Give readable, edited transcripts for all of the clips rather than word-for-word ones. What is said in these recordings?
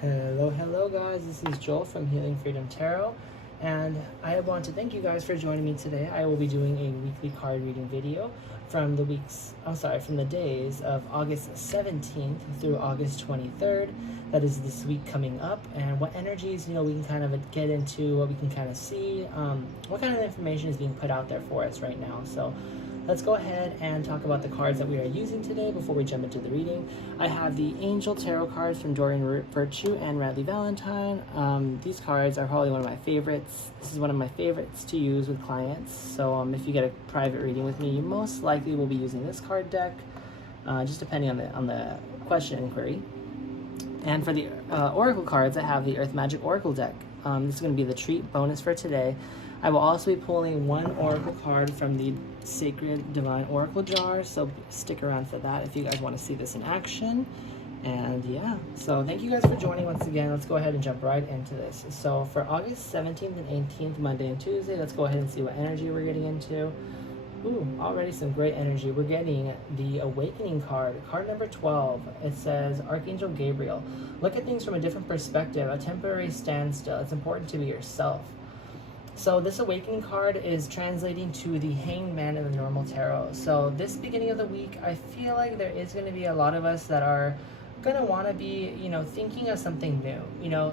Hello guys, this is Joel from Healing Freedom Tarot, and I want to thank you guys for joining me today. I will be doing a weekly card reading video from the days of August 17th through August 23rd. That is this week coming up, and what energies, we can kind of get into, what we can kind of see, what kind of information is being put out there for us right now. So let's go ahead and talk about the cards that we are using today before we jump into the reading. I have the Angel Tarot cards from Doreen Virtue and Radleigh Valentine. These cards are probably one of my favorites. This is one of my favorites to use with clients. So if you get a private reading with me, you most likely will be using this card deck, just depending on the question inquiry. And for the Oracle cards, I have the Earth Magic Oracle deck. This is going to be the treat bonus for today. I will also be pulling one Oracle card from the Sacred Divine Oracle jar, so stick around for that if you guys want to see this in action. And yeah, so thank you guys for joining once again. Let's go ahead and jump right into this. So for August 17th and 18th, Monday and Tuesday, let's go ahead and see what energy we're getting into. Ooh, already some great energy. We're getting the Awakening card, card number 12. It says, Archangel Gabriel, look at things from a different perspective, a temporary standstill. It's important to be yourself. So this Awakening card is translating to the Hanged Man in the normal tarot. So this beginning of the week, I feel like there is going to be a lot of us that are going to want to be, thinking of something new,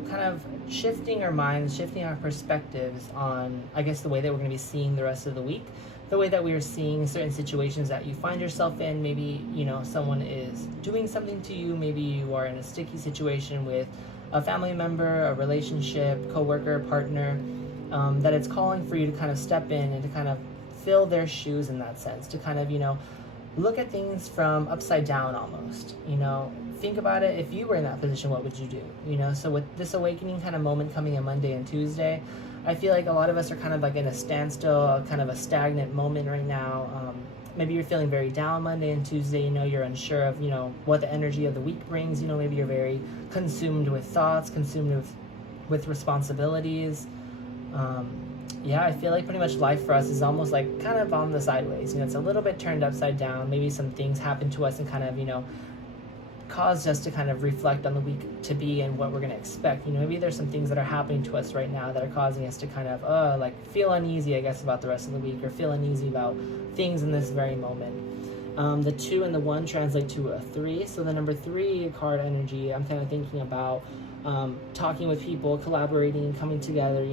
kind of shifting our minds, shifting our perspectives on, I guess, the way that we're going to be seeing the rest of the week, the way that we are seeing certain situations that you find yourself in. Maybe, someone is doing something to you. Maybe you are in a sticky situation with a family member, a relationship, coworker, partner, that it's calling for you to kind of step in and to kind of fill their shoes in that sense, to kind of, look at things from upside down almost, think about it. If you were in that position, what would you do? So with this Awakening kind of moment coming in Monday and Tuesday, I feel like a lot of us are kind of like in a standstill, kind of a stagnant moment right now. Maybe you're feeling very down Monday and Tuesday, you're unsure of, what the energy of the week brings. Maybe you're very consumed with thoughts, consumed with responsibilities. Yeah, I feel like pretty much life for us is almost like kind of on the sideways. It's a little bit turned upside down. Maybe some things happen to us and kind of, caused us to kind of reflect on the week to be and what we're going to expect. Maybe there's some things that are happening to us right now that are causing us to kind of, feel uneasy, I guess, about the rest of the week, or feel uneasy about things in this very moment. The 2 and the 1 translate to a 3. So the number 3 card energy, I'm kind of thinking about talking with people, collaborating, coming together,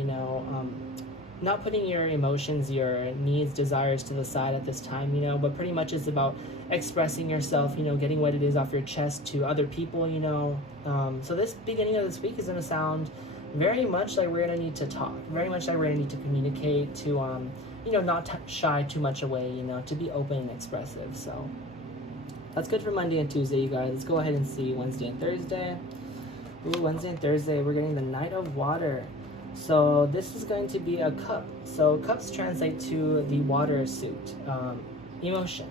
not putting your emotions, your needs, desires to the side at this time, but pretty much it's about expressing yourself, getting what it is off your chest to other people, so this beginning of this week is going to sound very much like we're going to need to talk, very much like we're going to need to communicate, to, not shy too much away, to be open and expressive. So that's good for Monday and Tuesday, you guys. Let's go ahead and see Wednesday and Thursday. Ooh, Wednesday and Thursday, we're getting the Knight of Water. So this is going to be a cup. So cups translate to the water suit, emotion.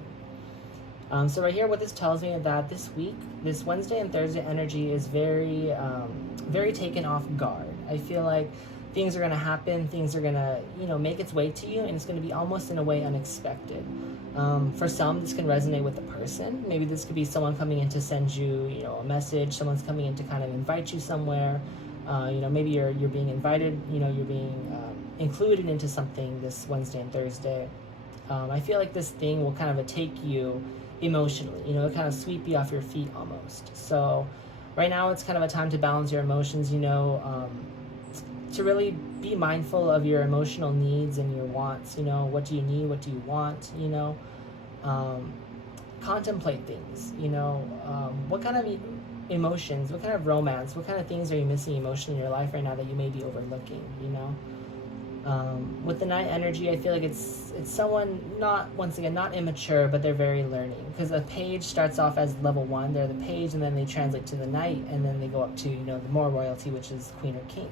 So right here, what this tells me is that this week, this Wednesday and Thursday energy is very, very taken off guard. I feel like things are going to happen, things are going to, make its way to you, and it's going to be almost in a way unexpected. For some, this can resonate with the person. Maybe this could be someone coming in to send you, a message. Someone's coming in to kind of invite you somewhere. Maybe you're being invited, you're being included into something this Wednesday and Thursday. I feel like this thing will kind of take you emotionally, kind of sweep you off your feet almost. So right now it's kind of a time to balance your emotions, to really be mindful of your emotional needs and your wants. What do you need? What do you want? Contemplate things, what kind of emotions, what kind of romance, what kind of things are you missing emotionally in your life right now that you may be overlooking, with the Knight energy, I feel like it's someone not immature, but they're very learning, because a page starts off as level 1, they're the page, and then they translate to the Knight, and then they go up to, the more royalty, which is Queen or King.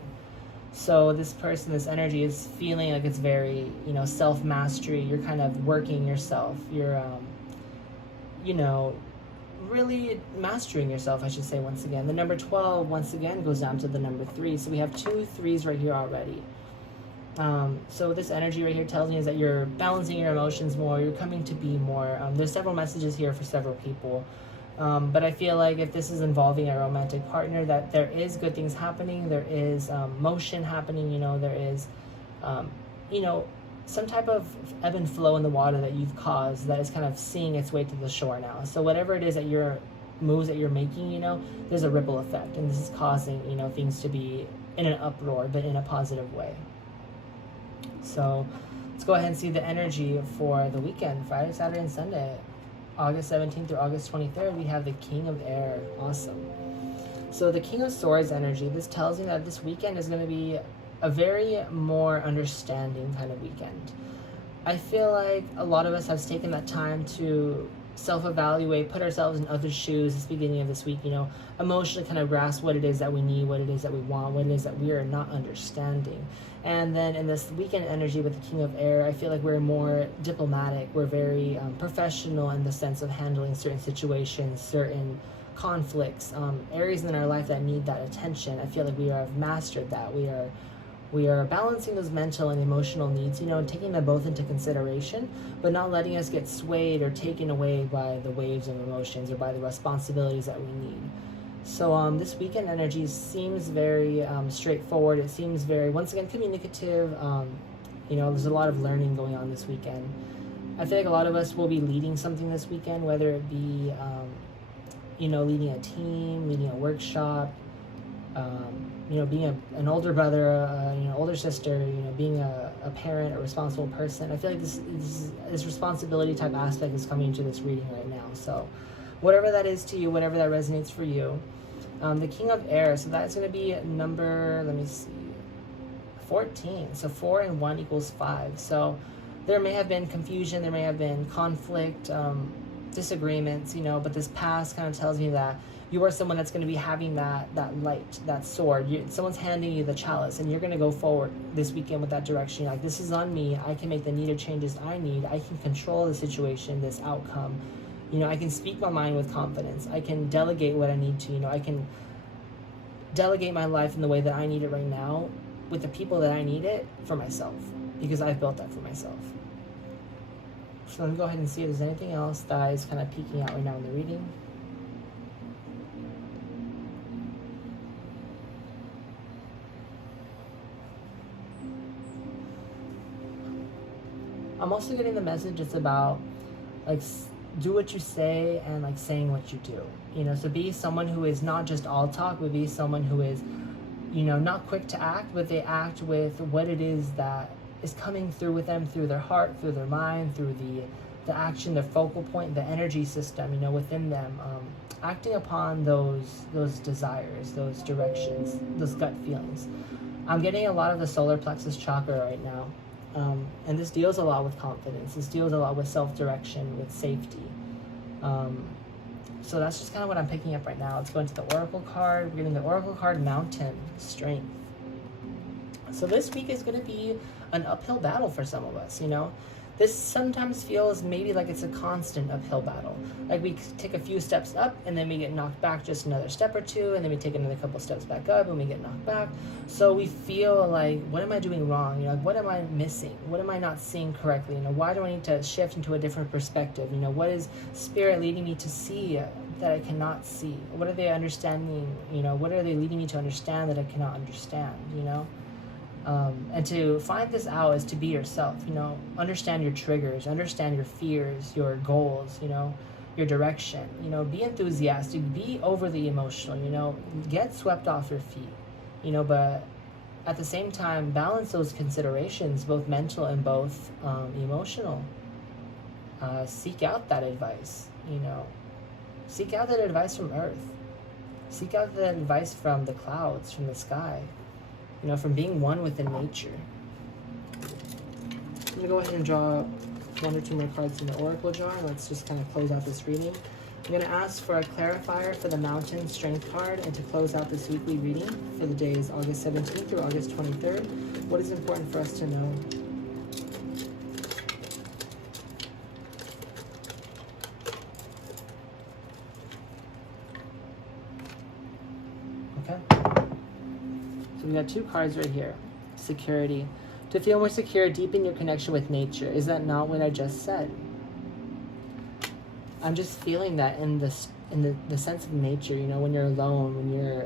So this person, this energy is feeling like it's very, self-mastery. You're kind of working yourself. You're, really mastering yourself, I should say, once again. The number 12, once again, goes down to the number 3. So we have 2 3s right here already. So this energy right here tells me is that you're balancing your emotions more. You're coming to be more. There's several messages here for several people. But I feel like if this is involving a romantic partner, that there is good things happening, there is motion happening, there is, you know, some type of ebb and flow in the water that you've caused that is kind of seeing its way to the shore now. So whatever it is that moves that you're making, there's a ripple effect, and this is causing, things to be in an uproar, but in a positive way. So let's go ahead and see the energy for the weekend, Friday, Saturday, and Sunday. August 17th through August 23rd, we have the King of Air. Awesome. So the King of Swords energy, this tells me that this weekend is going to be a very more understanding kind of weekend. I feel like a lot of us have taken that time to self-evaluate, put ourselves in other shoes this beginning of this week, emotionally kind of grasp what it is that we need, what it is that we want, what it is that we are not understanding. And then in this weekend energy with the King of Air, I feel like we're more diplomatic, we're very professional in the sense of handling certain situations, certain conflicts, areas in our life that need that attention. I feel like we have mastered that. We are balancing those mental and emotional needs, and taking them both into consideration, but not letting us get swayed or taken away by the waves of emotions or by the responsibilities that we need. So this weekend energy seems very straightforward. It seems very, once again, communicative. There's a lot of learning going on this weekend. I feel like a lot of us will be leading something this weekend, whether it be, leading a team, leading a workshop, being an older brother, older sister, being a parent, a responsible person. I feel like this responsibility type aspect is coming into this reading right now. So whatever that is to you, whatever that resonates for you. The King of Air, so that's going to be number, 14. So 4 and 1 equals 5. So there may have been confusion, there may have been conflict, disagreements, but this past kind of tells me that you are someone that's going to be having that light, that sword. Someone's handing you the chalice, and you're going to go forward this weekend with that direction. Like, this is on me. I can make the needed changes I need. I can control the situation, this outcome. I can speak my mind with confidence. I can delegate what I need to. I can delegate my life in the way that I need it right now with the people that I need it for myself, because I've built that for myself. So let me go ahead and see if there's anything else that is kind of peeking out right now in the reading. I'm also getting the message it's about, do what you say and, saying what you do. So be someone who is not just all talk, but be someone who is, not quick to act, but they act with what it is that is coming through with them, through their heart, through their mind, through the action, the focal point, the energy system, within them, acting upon those desires, those directions, those gut feelings. I'm getting a lot of the solar plexus chakra right now. And this deals a lot with confidence. This deals a lot with self-direction, with safety. So that's just kind of what I'm picking up right now. Let's go into the Oracle card. We're getting the Oracle card, Mountain, Strength. So this week is going to be an uphill battle for some of us, This sometimes feels maybe like it's a constant uphill battle. Like we take a few steps up and then we get knocked back just another step or two, and then we take another couple steps back up and we get knocked back. So we feel like, what am I doing wrong? What am I missing? What am I not seeing correctly? Why do I need to shift into a different perspective? What is Spirit leading me to see that I cannot see? What are they understanding? What are they leading me to understand that I cannot understand? And to find this out is to be yourself, understand your triggers, understand your fears, your goals, your direction, be enthusiastic, be overly emotional, get swept off your feet, but at the same time, balance those considerations, both mental and both emotional. Seek out that advice, seek out that advice from Earth, seek out that advice from the clouds, from the sky. From being one within nature. I'm going to go ahead and draw 1 or 2 more cards in the Oracle jar. Let's just kind of close out this reading. I'm going to ask for a clarifier for the Mountain Strength card, and to close out this weekly reading for the days August 17th through August 23rd. What is important for us to know? So we got 2 cards right here. Security. To feel more secure, deepen your connection with nature. Is that not what I just said? I'm just feeling that in in the sense of nature, you know, when you're alone, when you're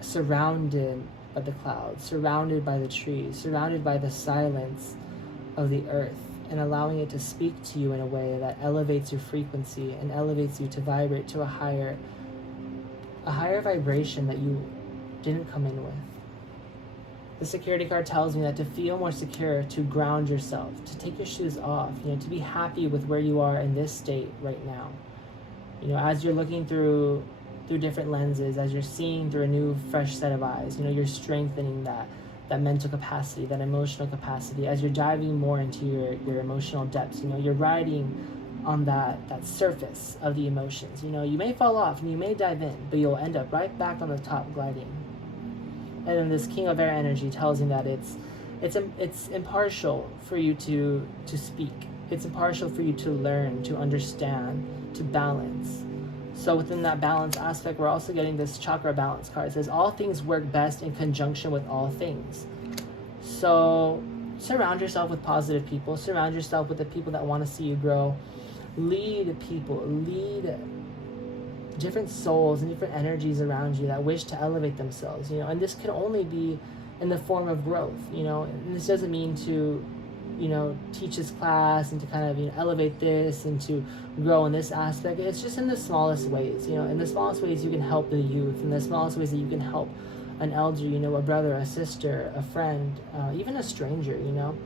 surrounded by the clouds, surrounded by the trees, surrounded by the silence of the earth, and allowing it to speak to you in a way that elevates your frequency and elevates you to vibrate to a higher vibration that you didn't come in with. The security card tells me that to feel more secure, to ground yourself, to take your shoes off, you know, to be happy with where you are in this state right now. You know, as you're looking through different lenses, as you're seeing through a new, fresh set of eyes, you know, you're strengthening that mental capacity, that emotional capacity, as you're diving more into your emotional depths. You know, you're riding on that surface of the emotions. You know, you may fall off and you may dive in, but you'll end up right back on the top gliding. And then this King of Air energy tells me that it's impartial for you to speak. It's impartial for you to learn, to understand, to balance. So within that balance aspect, we're also getting this chakra balance card. It says all things work best in conjunction with all things. So surround yourself with positive people. Surround yourself with the people that want to see you grow. Lead people. Lead different souls and different energies around you that wish to elevate themselves. You know, and this can only be in the form of growth. You know, and this doesn't mean to, you know, teach this class and to kind of, you know, elevate this and to grow in this aspect. It's just in the smallest ways, you know, in the smallest ways you can help the youth, in the smallest ways that you can help an elder, you know, a brother, a sister, a friend, even a stranger, you know.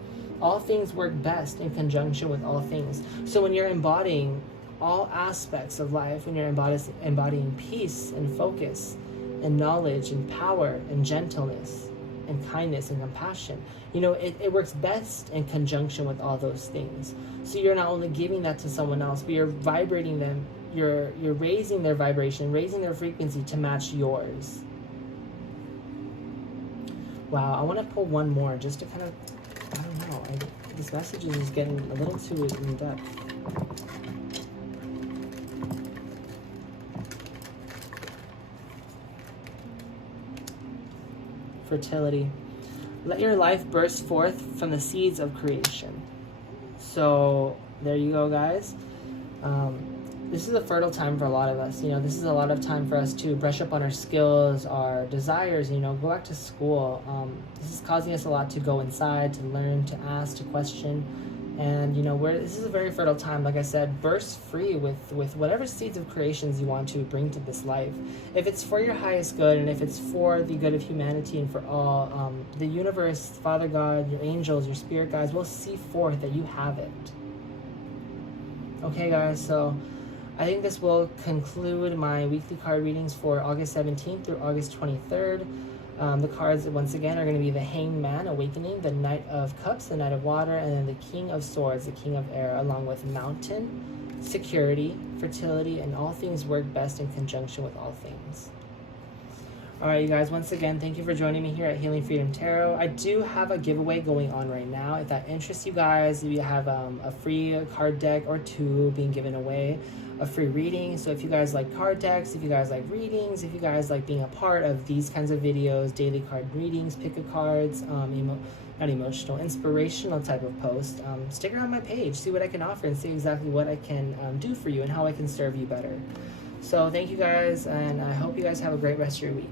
All things work best in conjunction with all things. So when you're embodying all aspects of life, when you're embodying peace and focus and knowledge and power and gentleness and kindness and compassion, you know, it works best in conjunction with all those things. So you're not only giving that to someone else, but you're vibrating them, you're raising their vibration, raising their frequency to match yours. Wow, I want to pull one more just to kind of, I don't know, this message is just getting a little too in depth. Fertility. Let your life burst forth from the seeds of creation. So there you go, guys. This is a fertile time for a lot of us. You know, this is a lot of time for us to brush up on our skills, our desires, you know, go back to school. This is causing us a lot to go inside, to learn, to ask, to question. And, you know, this is a very fertile time. Like I said, burst free with whatever seeds of creations you want to bring to this life. If it's for your highest good and if it's for the good of humanity and for all, the universe, Father God, your angels, your spirit guides will see forth that you have it. Okay, guys, so I think this will conclude my weekly card readings for August 17th through August 23rd. The cards, once again, are going to be the Hanged Man, Awakening, the Knight of Cups, the Knight of Water, and then the King of Swords, the King of Air, along with Mountain, Security, Fertility, and all things work best in conjunction with all things. Alright, you guys, once again, thank you for joining me here at Healing Freedom Tarot. I do have a giveaway going on right now. If that interests you guys, we have a free card deck or two being given away, a free reading. So if you guys like card decks, if you guys like readings, if you guys like being a part of these kinds of videos, daily card readings, pick a cards, not emotional, inspirational type of post, stick around my page, see what I can offer and see exactly what I can do for you and how I can serve you better. So thank you guys, and I hope you guys have a great rest of your week.